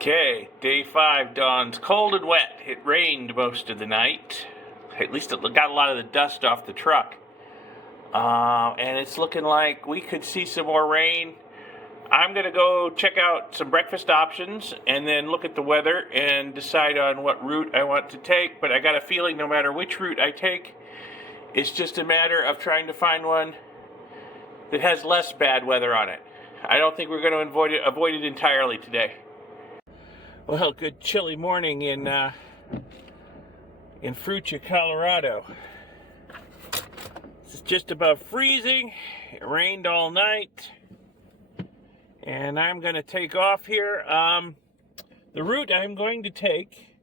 Okay, day 5 dawns cold and wet. It rained most of the night. At least it got a lot of the dust off the truck. And it's looking like we could see some more rain. I'm going to go check out some breakfast options and then look at the weather and decide on what route I want to take. But I got a feeling no matter which route I take, it's just a matter of trying to find one that has less bad weather on it. I don't think we're going to avoid it entirely today. Well, good chilly morning in Fruita, Colorado. It's just above freezing. It rained all night. And I'm going to take off here. The route I'm going to take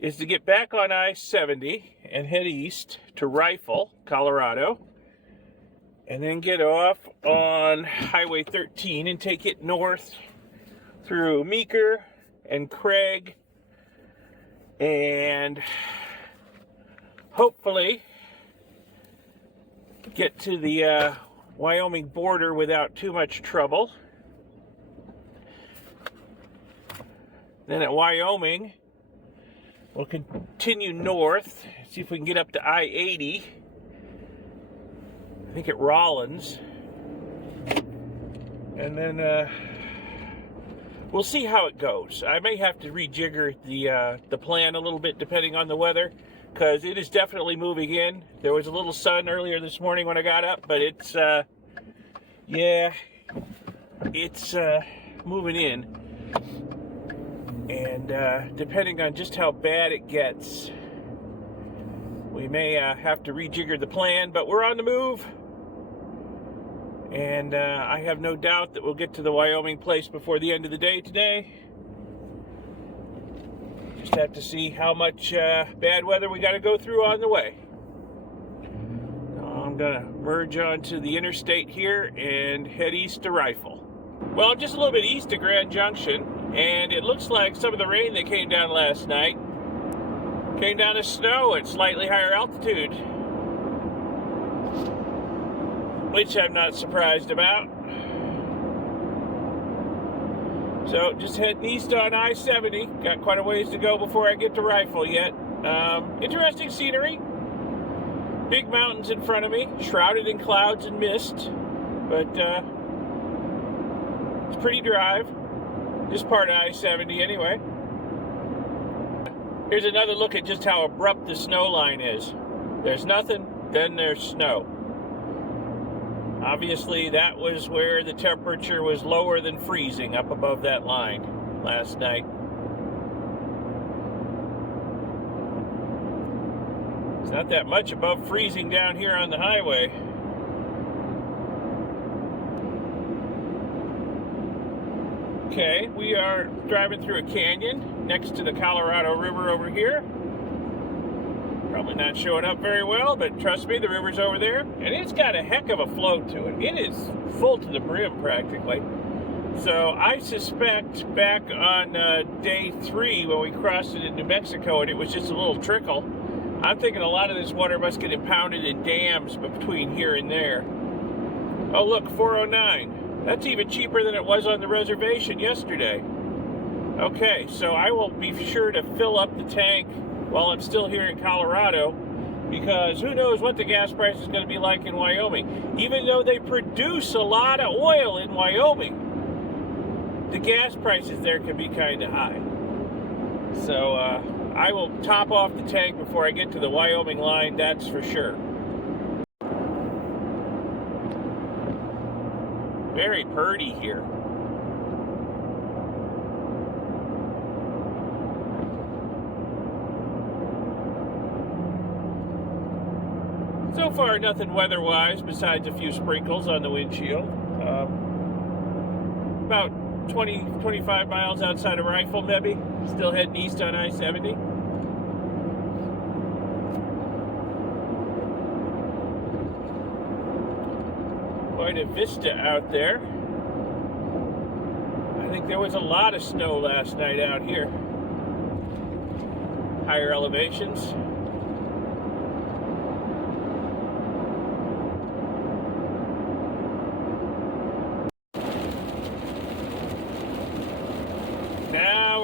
is to get back on I-70 and head east to Rifle, Colorado. And then get off on Highway 13 and take it north through Meeker and Craig, and hopefully get to the Wyoming border without too much trouble. Then at Wyoming, we'll continue north, see if we can get up to I-80, I think at Rollins, and then we'll see how it goes. I may have to rejigger the plan a little bit depending on the weather, because it is definitely moving in. There was a little sun earlier this morning when I got up, but it's moving in. And depending on just how bad it gets, we may have to rejigger the plan, but we're on the move. And I have no doubt that we'll get to the Wyoming place before the end of the day today. Just have to see how much bad weather we got to go through on the way. I'm going to merge onto the interstate here and head east to Rifle. Well, I'm just a little bit east of Grand Junction, and it looks like some of the rain that came down last night came down as snow at slightly higher altitude, which I'm not surprised about. So just heading east on I-70. Got quite a ways to go before I get to Rifle yet. Interesting scenery. Big mountains in front of me, shrouded in clouds and mist. But it's a pretty drive. This part of I-70 anyway. Here's another look at just how abrupt the snow line is. There's nothing, then there's snow. Obviously, that was where the temperature was lower than freezing, up above that line last night. It's not that much above freezing down here on the highway. Okay, we are driving through a canyon next to the Colorado River over here. Probably not showing up very well, but trust me, the river's over there, and it's got a heck of a flow to it. It is full to the brim, practically. So I suspect back on day 3, when we crossed it in New Mexico, and it was just a little trickle, I'm thinking a lot of this water must get impounded in dams between here and there. Oh, look, 409. That's even cheaper than it was on the reservation yesterday. Okay, so I will be sure to fill up the tank while I'm still here in Colorado, because who knows what the gas price is going to be like in Wyoming. Even though they produce a lot of oil in Wyoming, the gas prices there can be kind of high. So I will top off the tank before I get to the Wyoming line, that's for sure. Very purdy here. So far, nothing weather-wise besides a few sprinkles on the windshield. About 20-25 miles outside of Rifle, maybe. Still heading east on I-70. Quite a vista out there. I think there was a lot of snow last night out here. Higher elevations.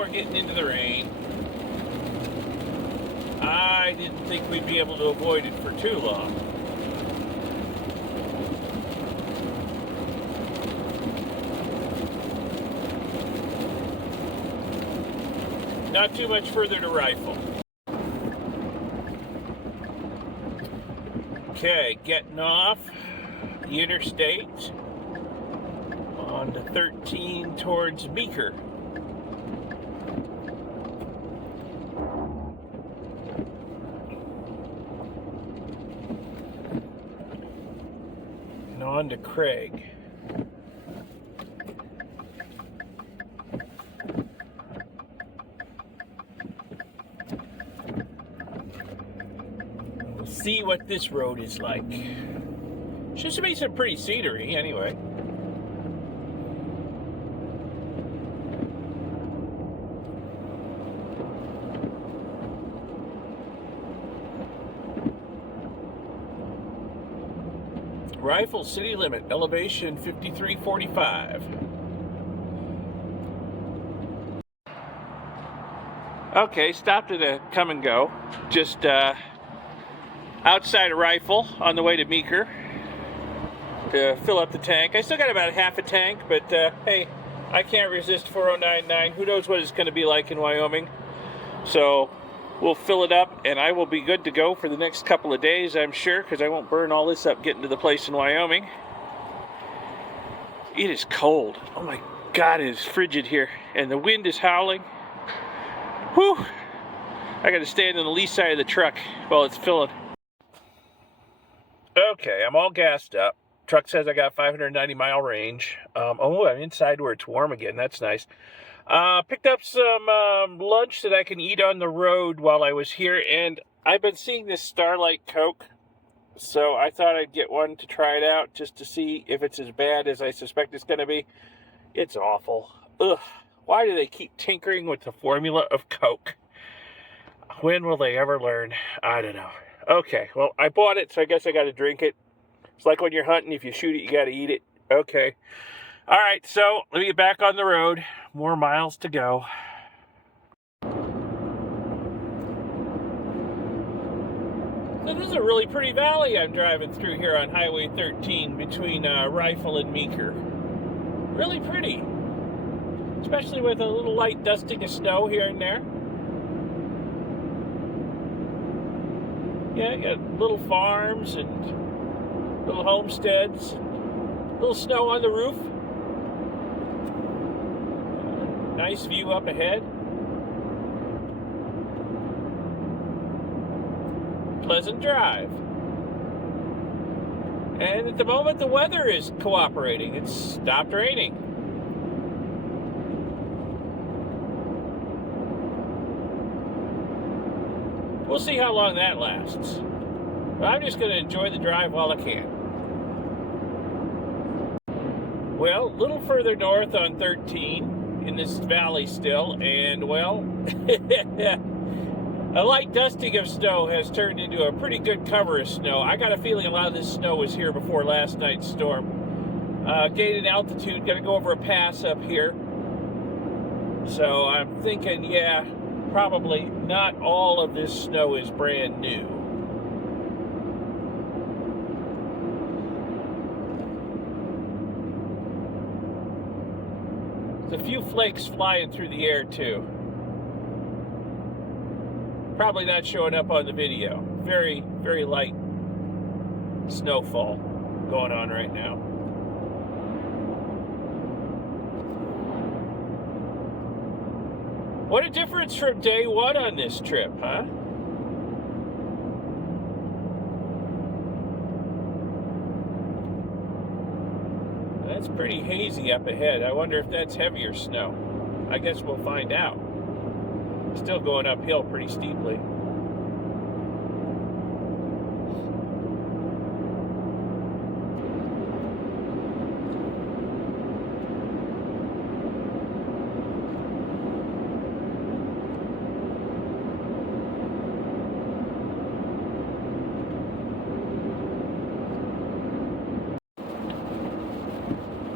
we're getting into the rain. I didn't think we'd be able to avoid it for too long. Not too much further to Rifle. Okay, getting off the interstate on to 13 towards Meeker. And on to Craig. We'll see what this road is like. Should be some pretty scenery anyway. Rifle city limit, elevation 5345. Okay, stopped at a come and go. Just outside of Rifle on the way to Meeker to fill up the tank. I still got about half a tank, but hey, I can't resist 4099. Who knows what it's going to be like in Wyoming? So we'll fill it up, and I will be good to go for the next couple of days, I'm sure, because I won't burn all this up getting to the place in Wyoming. It is cold. Oh my God, it is frigid here, and the wind is howling. Whew! I got to stand on the lee side of the truck while it's filling. Okay, I'm all gassed up. Truck says I got 590-mile range. Oh, I'm inside where it's warm again. That's nice. Picked up some lunch that I can eat on the road while I was here, and I've been seeing this Starlight Coke, so I thought I'd get one to try it out just to see if it's as bad as I suspect it's going to be. It's awful. Ugh. Why do they keep tinkering with the formula of Coke? When will they ever learn? I don't know. Okay, well, I bought it, so I guess I got to drink it. It's like when you're hunting, if you shoot it, you got to eat it. Okay. All right, so let me get back on the road. More miles to go. So this is a really pretty valley I'm driving through here on Highway 13 between Rifle and Meeker. Really pretty. Especially with a little light dusting of snow here and there. Yeah, you got little farms and little homesteads. Little snow on the roof. Nice view up ahead. Pleasant drive. And at the moment the weather is cooperating. It's stopped raining. We'll see how long that lasts. But I'm just going to enjoy the drive while I can. Well, a little further north on 13 in this valley still, and well, a light dusting of snow has turned into a pretty good cover of snow. I got a feeling a lot of this snow was here before last night's storm. Gained in altitude, got to go over a pass up here. So I'm thinking, yeah, probably not all of this snow is brand new. There's a few flakes flying through the air too. Probably not showing up on the video. Very, very light snowfall going on right now. What a difference from day one on this trip, huh? That's pretty hazy up ahead. I wonder if that's heavier snow. I guess we'll find out. Still going uphill pretty steeply.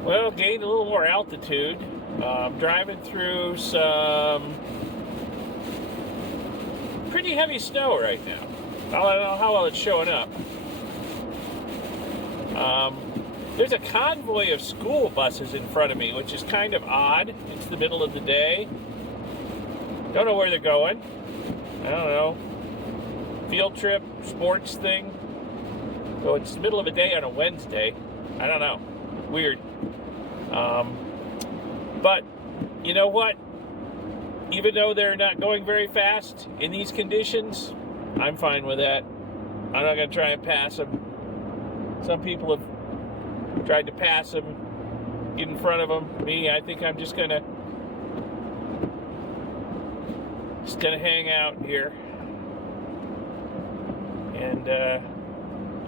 Well, gained a little more altitude. Driving through some pretty heavy snow right now. I don't know how well it's showing up. There's a convoy of school buses in front of me, which is kind of odd. It's the middle of the day. Don't know where they're going. I don't know. Field trip, sports thing. So it's the middle of the day on a Wednesday. I don't know. Weird. But you know what? Even though they're not going very fast in these conditions, I'm fine with that. I'm not going to try and pass them. Some people have tried to pass them, get in front of them. Me, I think I'm just gonna hang out here and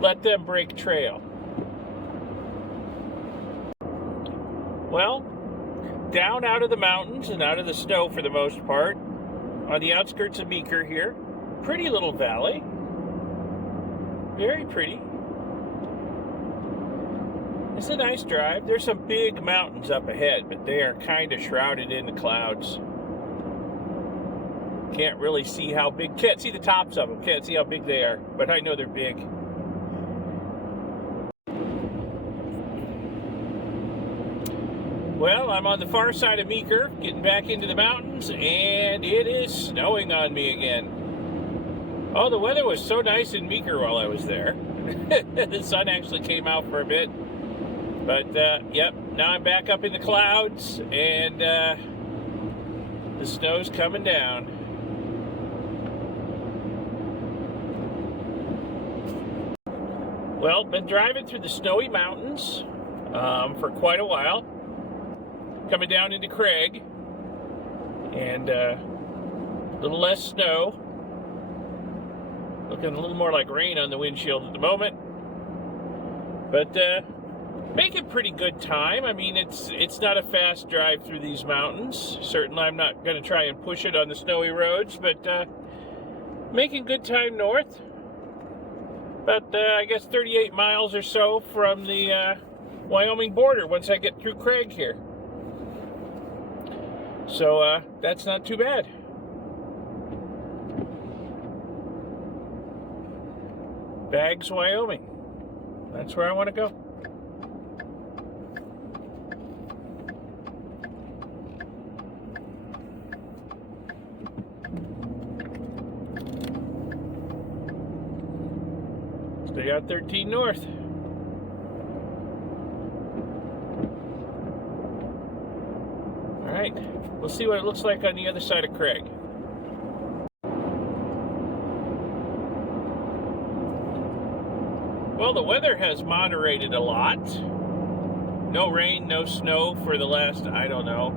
let them break trail. Well, down out of the mountains and out of the snow for the most part, on the outskirts of Meeker here. Pretty little valley. Very pretty. It's a nice drive. There's some big mountains up ahead, but they are kind of shrouded in the clouds. Can't really see how big, can't see the tops of them, can't see how big they are, but I know they're big. Well, I'm on the far side of Meeker, getting back into the mountains, and it is snowing on me again. Oh, the weather was so nice in Meeker while I was there. The sun actually came out for a bit. But, yep, now I'm back up in the clouds, and the snow's coming down. Well, been driving through the snowy mountains for quite a while. Coming down into Craig, and a little less snow. Looking a little more like rain on the windshield at the moment. But, making pretty good time. I mean, it's not a fast drive through these mountains. Certainly I'm not going to try and push it on the snowy roads, but making good time north. About, I guess, 38 miles or so from the Wyoming border once I get through Craig here. So that's not too bad. Baggs, Wyoming. That's where I want to go. Stay out 13 north. All right, we'll see what it looks like on the other side of Craig. Well, the weather has moderated a lot. No rain, no snow for the last, I don't know,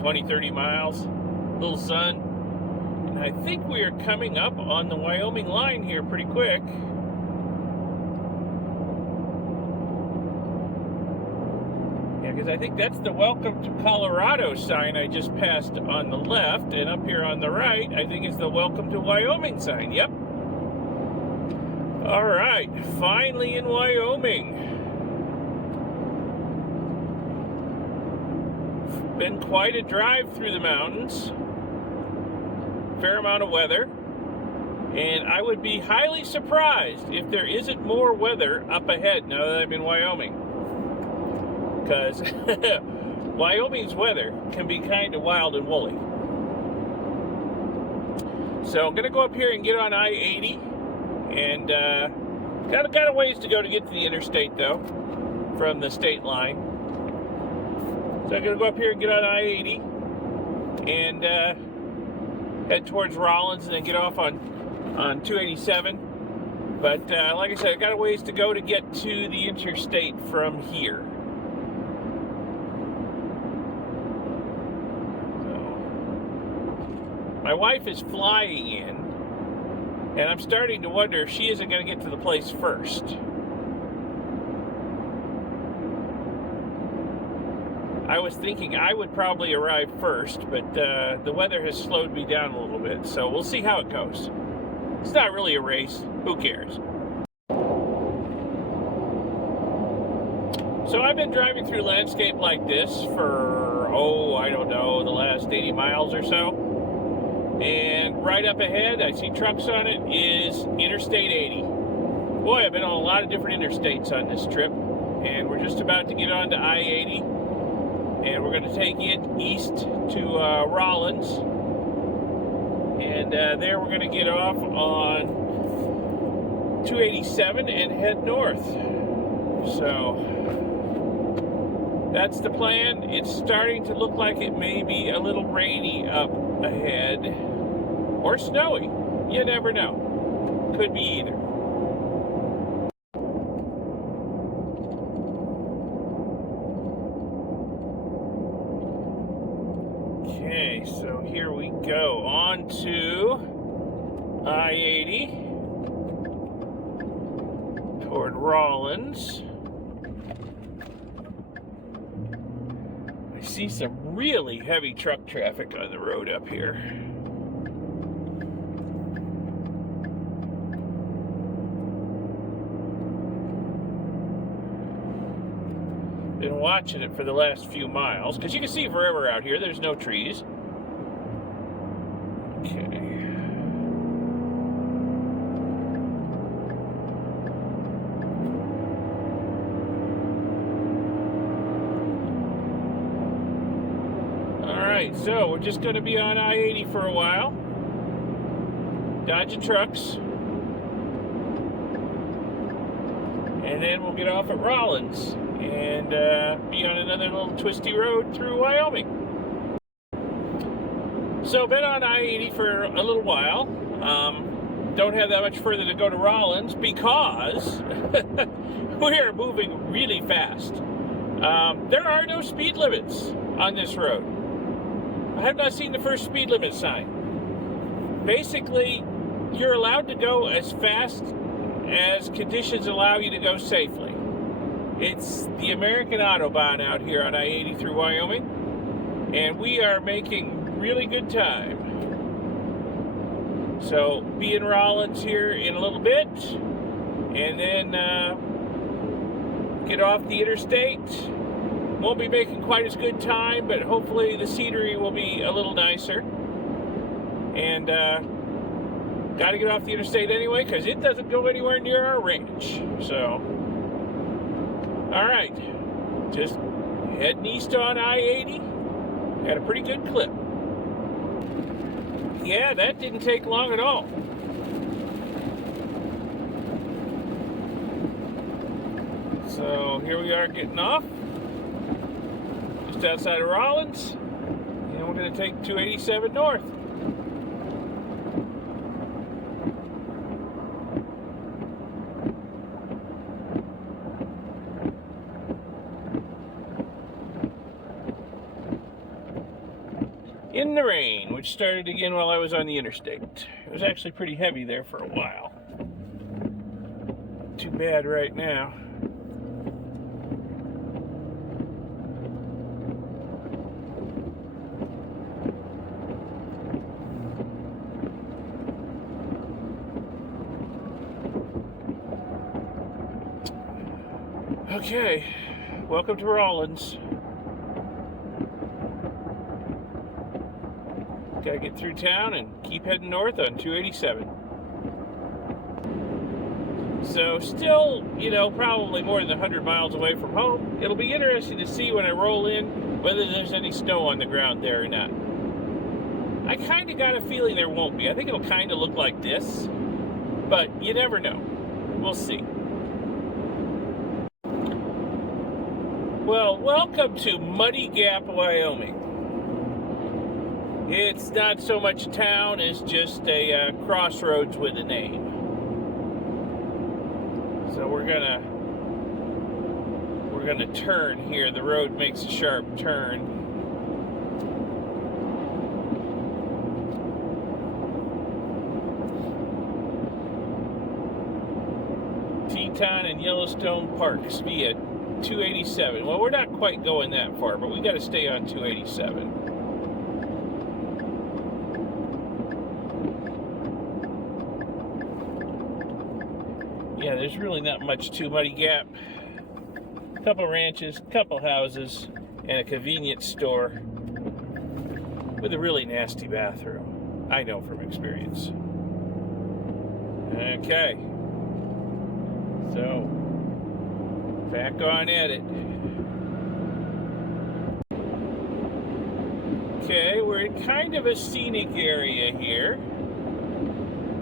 20, 30 miles. Little sun. And I think we are coming up on the Wyoming line here pretty quick. Yeah, because I think that's the Welcome to Colorado sign I just passed on the left. And up here on the right, I think it's the Welcome to Wyoming sign. Yep. All right, finally in Wyoming. Been quite a drive through the mountains. Fair amount of weather. And I would be highly surprised if there isn't more weather up ahead now that I'm in Wyoming. Because Wyoming's weather can be kind of wild and woolly. So I'm going to go up here and get on I-80. And got a ways to go to get to the interstate, though, from the state line. So I'm going to go up here and get on I-80 and head towards Rollins and then get off on 287. But like I said, I got a ways to go to get to the interstate from here. So, my wife is flying in. And I'm starting to wonder if she isn't going to get to the place first. I was thinking I would probably arrive first, but the weather has slowed me down a little bit, so we'll see how it goes. It's not really a race. Who cares? So I've been driving through landscape like this for, I don't know, the last 80 miles or so. And right up ahead, I see trucks on it, is Interstate 80. Boy, I've been on a lot of different interstates on this trip. And we're just about to get on to I-80. And we're going to take it east to Rollins. And there we're going to get off on 287 and head north. So that's the plan. It's starting to look like it may be a little rainy up ahead. Or snowy. You never know. Could be either. Okay, so here we go. On to I-80 toward Rollins. I see some really heavy truck traffic on the road up here. Been watching it for the last few miles, because you can see forever out here. There's no trees. Okay. Alright, so we're just going to be on I-80 for a while. Dodging trucks. And then we'll get off at Rollins and be on another little twisty road through Wyoming. So been on I-80 for a little while. Don't have that much further to go to Rollins because we are moving really fast. There are no speed limits on this road. I have not seen the first speed limit sign. Basically, you're allowed to go as fast as conditions allow you to go safely. It's the American Autobahn out here on I-80 through Wyoming, and we are making really good time. So, be in Rollins here in a little bit, and then get off the interstate. Won't be making quite as good time, but hopefully the scenery will be a little nicer. And got to get off the interstate anyway, because it doesn't go anywhere near our ranch. So, all right, just heading east on I-80. Got a pretty good clip. Yeah, that didn't take long at all. So here we are getting off, just outside of Rollins, and we're going to take 287 north. In the rain, which started again while I was on the interstate. It was actually pretty heavy there for a while. Too bad right now. Okay, welcome to Rollins. Gotta get through town and keep heading north on 287. So still, probably more than 100 miles away from home. It'll be interesting to see when I roll in whether there's any snow on the ground there or not. I kind of got a feeling there won't be. I think it'll kind of look like this, but you never know. We'll see. Well, welcome to Muddy Gap, Wyoming. It's not so much a town as just a crossroads with a name. So we're gonna turn here. The road makes a sharp turn. Teton and Yellowstone Parks via 287. Well, we're not quite going that far, but we got to stay on 287. Yeah, there's really not much to Muddy Gap. couple ranches, couple houses, and a convenience store with a really nasty bathroom. I know from experience. Okay. So, back on at it. Okay, we're in kind of a scenic area here.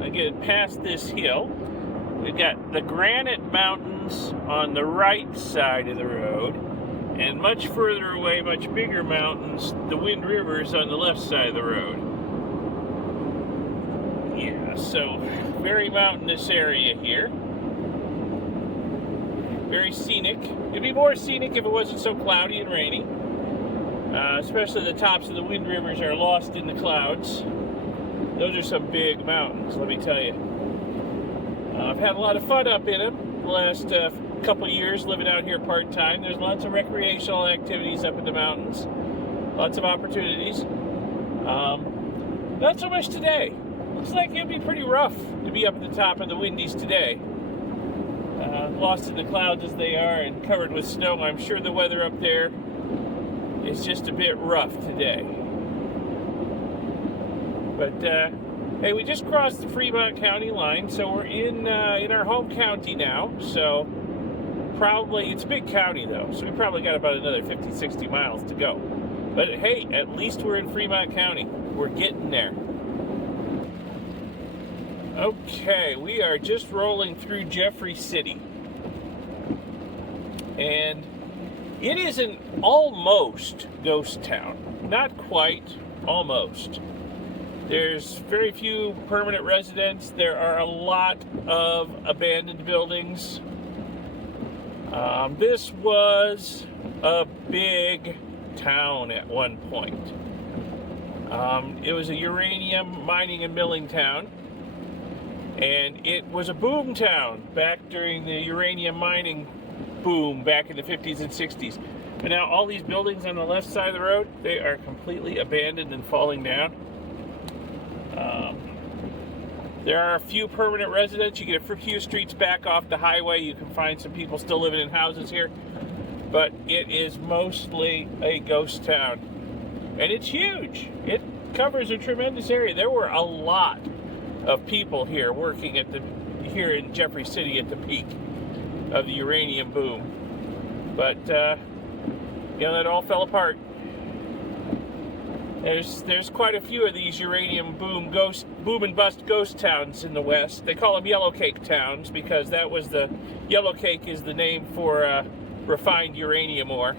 I get past this hill. We've got the Granite Mountains on the right side of the road, and much further away, much bigger mountains, the Wind Rivers on the left side of the road. Yeah, so very mountainous area here. Very scenic. It'd be more scenic if it wasn't so cloudy and rainy. Especially the tops of the Wind Rivers are lost in the clouds. Those are some big mountains, let me tell you. I've had a lot of fun up in them the last couple years living out here part-time. There's lots of recreational activities up in the mountains. Lots of opportunities. Not so much today. Looks like it'd be pretty rough to be up at the top of the Windies today. Lost in the clouds as they are and covered with snow. I'm sure the weather up there is just a bit rough today. But hey, we just crossed the Fremont County line, so we're in our home county now. So probably, it's a big county though, so we probably got about another 50, 60 miles to go. But hey, at least we're in Fremont County. We're getting there. Okay, we are just rolling through Jeffrey City. And it is an almost ghost town. Not quite, almost. There's very few permanent residents. There are a lot of abandoned buildings. This was a big town at one point. It was a uranium mining and milling town. And it was a boom town back during the uranium mining boom back in the 50s and 60s. But now all these buildings on the left side of the road, they are completely abandoned and falling down. There are a few permanent residents. You get a few streets back off the highway. You can find some people still living in houses here. But it is mostly a ghost town. And it's huge. It covers a tremendous area. There were a lot of people here working here in Jeffrey City at the peak of the uranium boom. But, you know, that all fell apart. There's quite a few of these uranium boom and bust ghost towns in the West. They call them yellow cake towns because that was yellow cake is the name for refined uranium ore.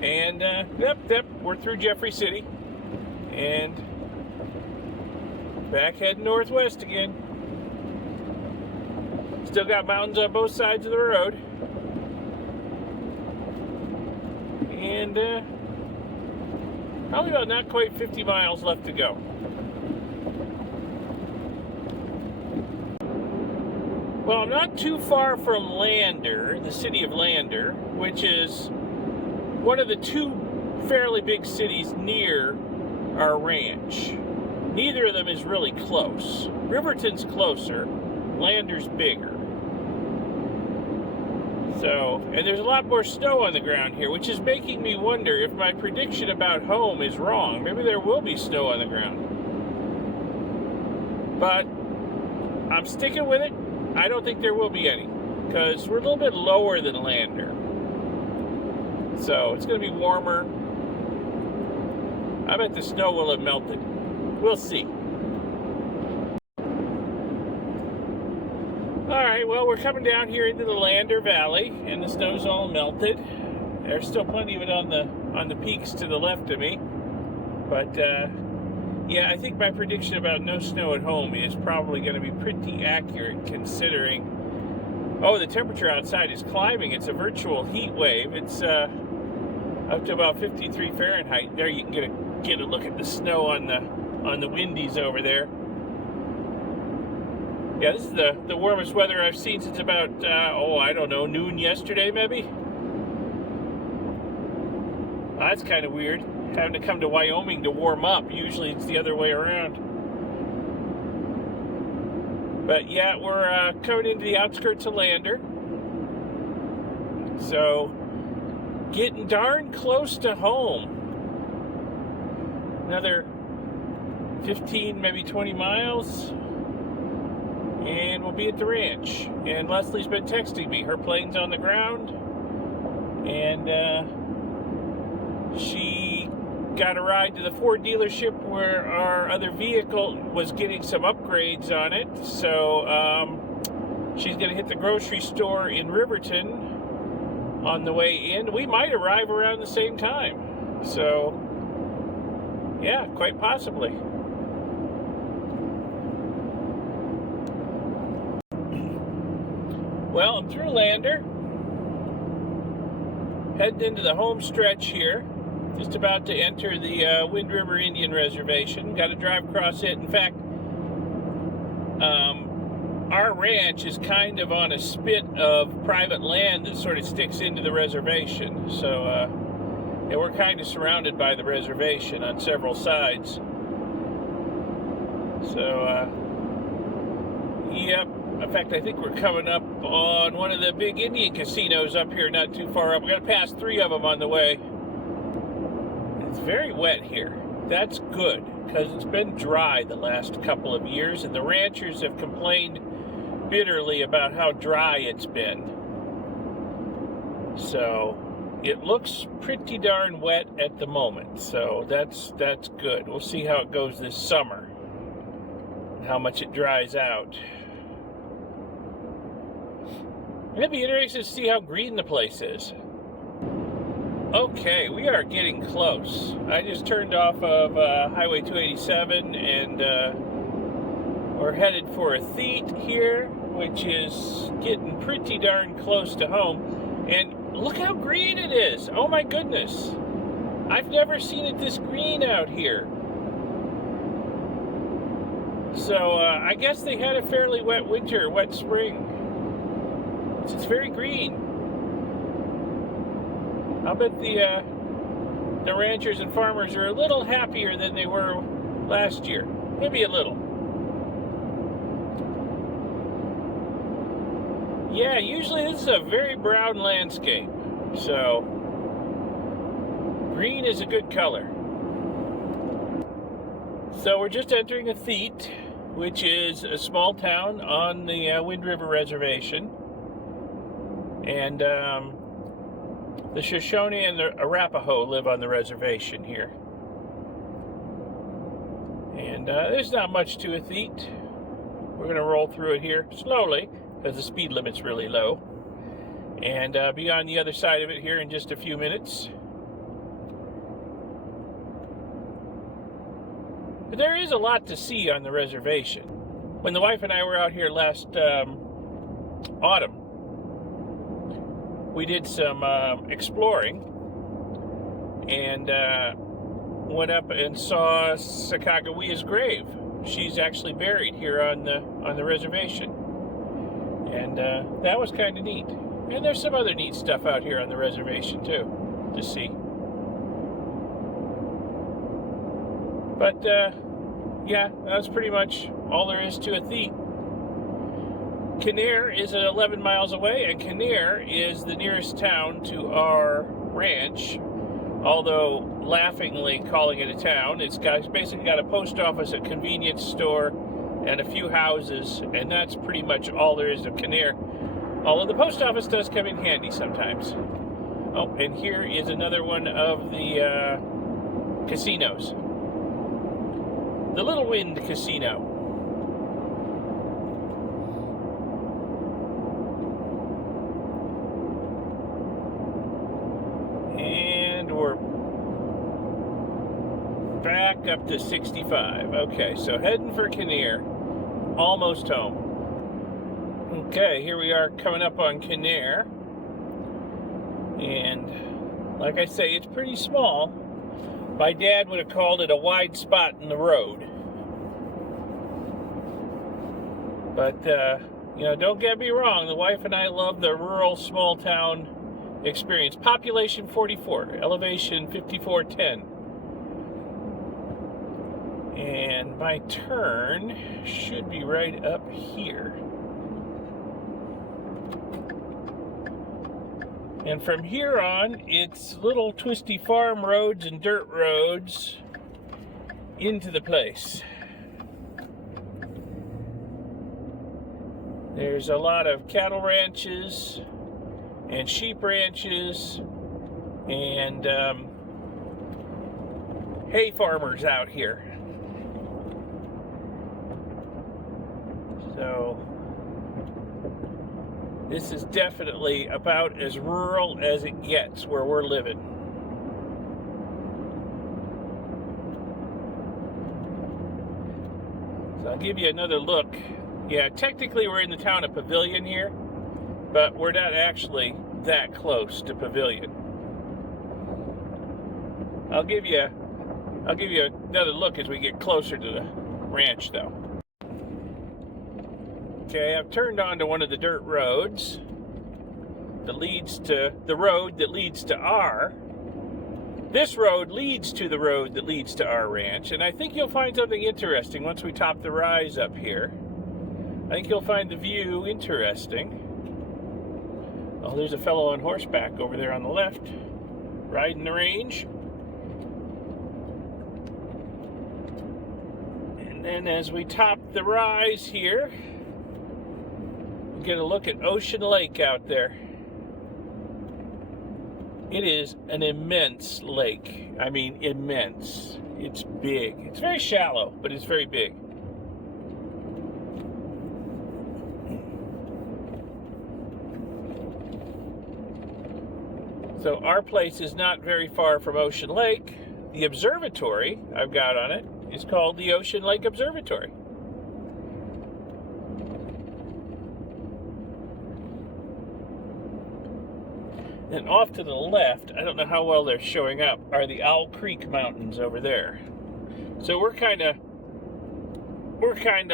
And yep, we're through Jeffrey City and back heading northwest again. Still got mountains on both sides of the road. And probably about not quite 50 miles left to go. Well, I'm not too far from Lander, the city of Lander, which is one of the two fairly big cities near our ranch. Neither of them is really close. Riverton's closer, Lander's bigger. So, and there's a lot more snow on the ground here, which is making me wonder if my prediction about home is wrong. Maybe there will be snow on the ground. But I'm sticking with it. I don't think there will be any, because we're a little bit lower than Lander. So it's going to be warmer. I bet the snow will have melted. We'll see. Alright, well, we're coming down here into the Lander Valley, and the snow's all melted. There's still plenty of it on the peaks to the left of me. But, yeah, I think my prediction about no snow at home is probably going to be pretty accurate, considering... Oh, the temperature outside is climbing. It's a virtual heat wave. It's up to about 53 Fahrenheit. There you can get a look at the snow on the Windies over there. Yeah, this is the warmest weather I've seen since about, I don't know, noon yesterday, maybe? That's kind of weird, having to come to Wyoming to warm up. Usually it's the other way around. But yeah, we're coming into the outskirts of Lander. So, getting darn close to home. Another 15, maybe 20 miles. And we'll be at the ranch. And Leslie's been texting me. Her plane's on the ground. And she got a ride to the Ford dealership where our other vehicle was getting some upgrades on it. So she's going to hit the grocery store in Riverton on the way in. We might arrive around the same time. So, yeah, quite possibly. Well, I'm through Lander. Heading into the home stretch here. Just about to enter the Wind River Indian Reservation. Got to drive across it. In fact, our ranch is kind of on a spit of private land that sort of sticks into the reservation. So, and we're kind of surrounded by the reservation on several sides. So, yep. In fact, I think we're coming up on one of the big Indian casinos up here, not too far up. We're going to pass 3 of them on the way. It's very wet here. That's good, because it's been dry the last couple of years, and the ranchers have complained bitterly about how dry it's been. So, it looks pretty darn wet at the moment, so that's good. We'll see how it goes this summer, and how much it dries out. It'd be interesting to see how green the place is. Okay, we are getting close. I just turned off of Highway 287 and we're headed for a theat here, which is getting pretty darn close to home. And look how green it is. Oh my goodness. I've never seen it this green out here. So I guess they had a fairly wet winter, wet spring. It's very green. I'll bet the ranchers and farmers are a little happier than they were last year. Maybe a little. Yeah, usually this is a very brown landscape. So, green is a good color. So we're just entering a theat, which is a small town on the Wind River Reservation. And the Shoshone and the Arapaho live on the reservation here. And there's not much to a theat. We're going to roll through it here slowly, because the speed limit's really low. And be on the other side of it here in just a few minutes. But there is a lot to see on the reservation. When the wife and I were out here last autumn, we did some exploring and went up and saw Sacagawea's grave. She's actually buried here on the reservation, and that was kind of neat. And there's some other neat stuff out here on the reservation too to see. But yeah, that's pretty much all there is to a theat. Kinnear is 11 miles away, and Kinnear is the nearest town to our ranch, although laughingly calling it a town. It's basically got a post office, a convenience store, and a few houses, and that's pretty much all there is of Kinnear, although the post office does come in handy sometimes. Oh, and here is another one of the casinos. The Little Wind Casino. We're back up to 65. Okay, so heading for Kinnear. Almost home. Okay, here we are coming up on Kinnear. And like I say, it's pretty small. My dad would have called it a wide spot in the road. But, you know, don't get me wrong. The wife and I love the rural small town experience. Population 44, elevation 5410. And my turn should be right up here. And from here on, it's little twisty farm roads and dirt roads into the place. There's a lot of cattle ranches and sheep ranches and hay farmers out here. So this is definitely about as rural as it gets where we're living. So I'll give you another look. Yeah, technically we're in the town of Pavilion here, but we're not actually that close to Pavilion. I'll give you another look as we get closer to the ranch though. Okay, I've turned onto one of the dirt roads that leads to the road that leads to our. This road leads to the road that leads to our ranch, and I think you'll find something interesting once we top the rise up here. I think you'll find the view interesting. Oh, there's a fellow on horseback over there on the left, riding the range. And then as we top the rise here, get a look at Ocean Lake out there. It is an immense lake. I mean, immense. It's big. It's very shallow, but it's very big. So our place is not very far from Ocean Lake. The observatory I've got on it is called the Ocean Lake Observatory. And off to the left, I don't know how well they're showing up, are the Owl Creek Mountains over there. So we're kind of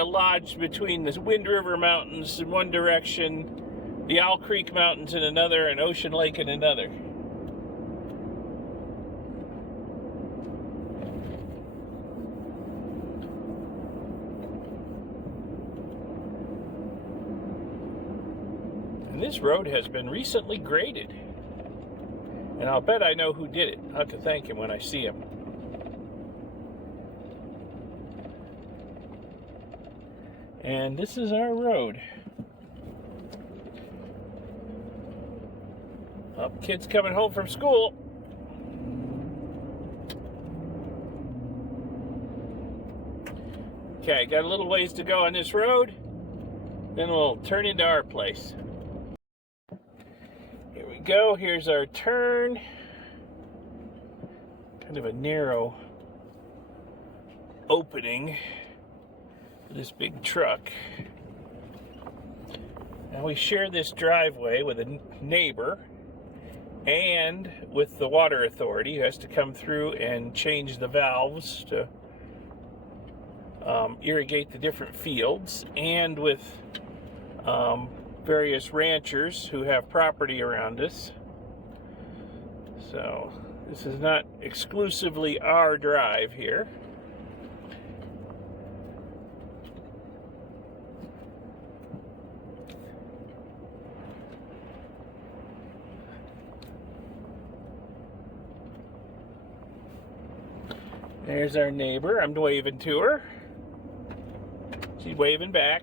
lodged between the Wind River Mountains in one direction, the Owl Creek Mountains in another, and Ocean Lake in another. And this road has been recently graded. And I'll bet I know who did it. I'll have to thank him when I see him. And this is our road. Oh, kids coming home from school. Okay, got a little ways to go on this road. Then we'll turn into our place. Go. Here's our turn. Kind of a narrow opening for this big truck. Now we share this driveway with a neighbor and with the water authority who has to come through and change the valves to irrigate the different fields, and with various ranchers who have property around us. So this is not exclusively our drive here. There's our neighbor. I'm waving to her. She's waving back.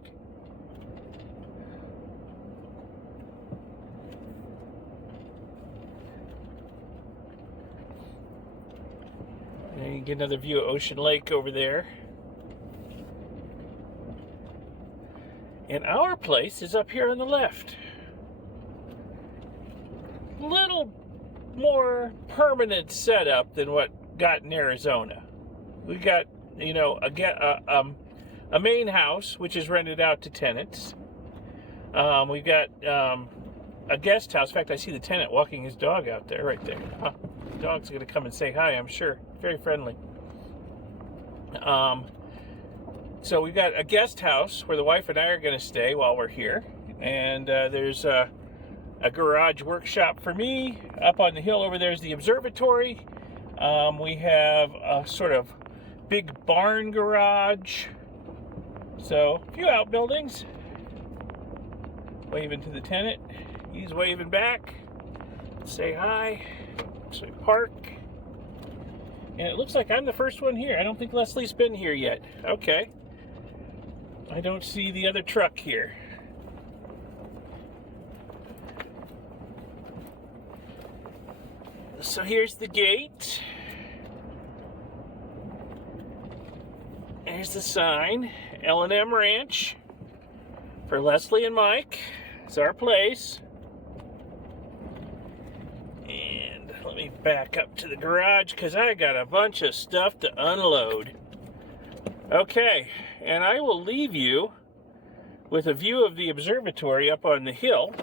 And you get another view of Ocean Lake over there. And our place is up here on the left. Little more permanent setup than what got in Arizona. We got, you know, a main house, which is rented out to tenants. We've got a guest house. In fact, I see the tenant walking his dog out there, right there. Huh. The dog's going to come and say hi, I'm sure. Very friendly. So we've got a guest house where the wife and I are going to stay while we're here. And there's a garage workshop for me. Up on the hill over there is the observatory. We have a sort of big barn garage. So, a few outbuildings. Waving to the tenant. He's waving back. Say hi. Say park. And it looks like I'm the first one here. I don't think Leslie's been here yet. Okay. I don't see the other truck here. So here's the gate. There's the sign. L&M Ranch for Leslie and Mike. It's our place. And let me back up to the garage because I got a bunch of stuff to unload. Okay, and I will leave you with a view of the observatory up on the hill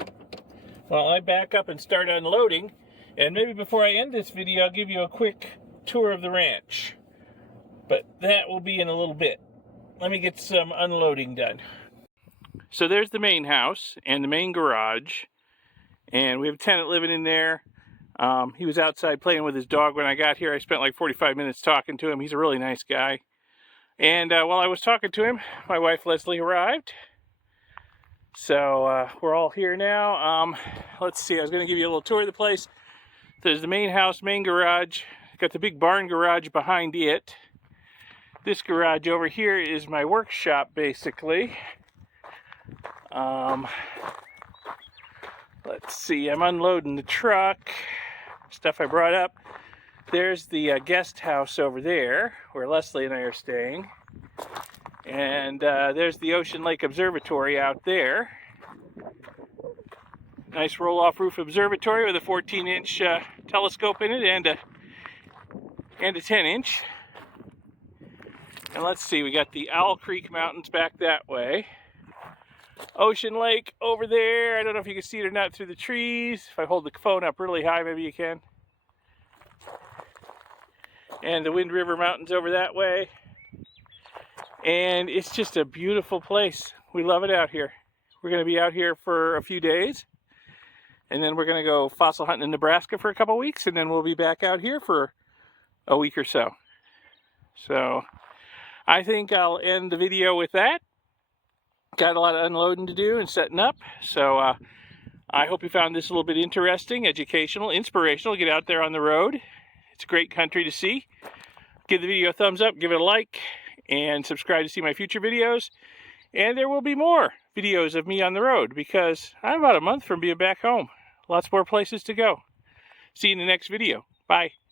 while I back up and start unloading. And maybe before I end this video, I'll give you a quick tour of the ranch. But that will be in a little bit. Let me get some unloading done. So there's the main house and the main garage. And we have a tenant living in there. He was outside playing with his dog when I got here. I spent like 45 minutes talking to him. He's a really nice guy. And while I was talking to him, my wife Leslie arrived. So we're all here now. Let's see, I was going to give you a little tour of the place. There's the main house, main garage. Got the big barn garage behind it. This garage over here is my workshop, basically. Let's see, I'm unloading the truck. Stuff I brought up. There's the guest house over there, where Leslie and I are staying. And there's the Ocean Lake Observatory out there. Nice roll-off roof observatory with a 14-inch telescope in it and a 10-inch. And let's see, we got the Owl Creek Mountains back that way. Ocean Lake over there. I don't know if you can see it or not through the trees. If I hold the phone up really high, maybe you can. And the Wind River Mountains over that way. And it's just a beautiful place. We love it out here. We're going to be out here for a few days. And then we're going to go fossil hunting in Nebraska for a couple weeks. And then we'll be back out here for a week or so. So I think I'll end the video with that. Got a lot of unloading to do and setting up. So I hope you found this a little bit interesting, educational, inspirational. Get out there on the road. It's a great country to see. Give the video a thumbs up, give it a like, and subscribe to see my future videos. And there will be more videos of me on the road because I'm about a month from being back home. Lots more places to go. See you in the next video. Bye.